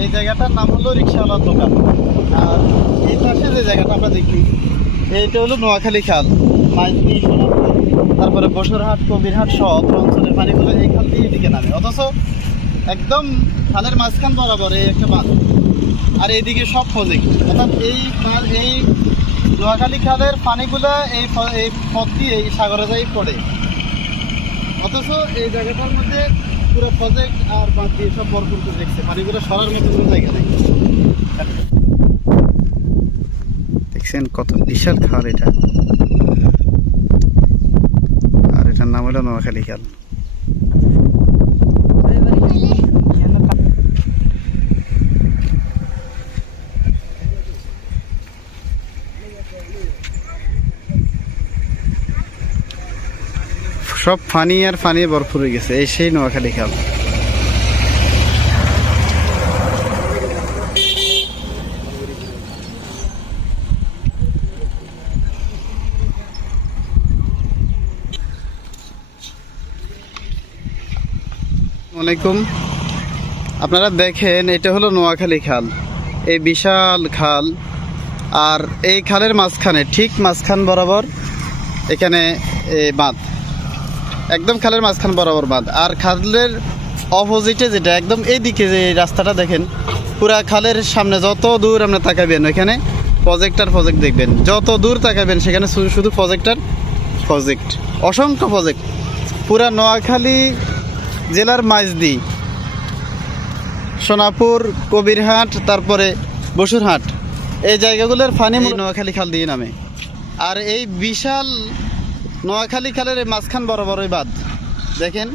এই জায়গাটার নাম হলো রিক্সাওয়ালার দোকান। আর এই পাশে যে জায়গাটা আমরা দেখি এইটা হলো নোয়াখালী খাল, মাইজদি, সোনাপুর, তারপরে বসুরহাট, কবিরহাট সহ অঞ্চলের পানিগুলো এই খাল দিয়ে এদিকে নামে। অথচ একদম খালের মাঝখান বরাবর এই একটা বাঁধ, আর এইদিকে সব প্রজেক্ট। অর্থাৎ এই নোয়াখালী খালের পানিগুলো এই পথ দিয়ে এই সাগরে যাই পড়ে। অথচ এই জায়গাটার মধ্যে পুরো প্রজেক্ট আর বাঁধ দিয়ে সব ভরপুর করে দেখছে, পানিগুলো সরার মতো কোনো জায়গা নেই। দেখছেন কত বিশাল খাল এটা, আর এটার নাম হলো নোয়াখালী খাল। সব পানি আর পানি ভরপুর হয়ে গেছে, এই সেই নোয়াখালী খাল। আসসালামাইকুম, আপনারা দেখেন এটা হলো নোয়াখালী খাল, এই বিশাল খাল। আর এই খালের মাঝখানে, ঠিক মাঝখান বরাবর এখানে বাঁধ, একদম খালের মাঝখান বরাবর বাঁধ। আর খালের অপোজিটে যেটা একদম এইদিকে যে রাস্তাটা দেখেন, পুরা খালের সামনে যত দূর আপনি তাকাবেন ওইখানে প্রজেক্ট আর প্রজেক্ট দেখবেন। যত দূর তাকাবেন সেখানে শুধু প্রজেক্ট আর প্রজেক্ট, অসংখ্য প্রজেক্ট। পুরা নোয়াখালী জেলার মাইজদি, সোনাপুর, কবিরহাট, তারপরে বসুরহাট, এই জায়গাগুলোর পানি নোয়াখালী খাল দিয়ে নামে। আর এই বিশাল নোয়াখালী খালের মাঝখান বরাবর ওই বাঁধ দেখেন।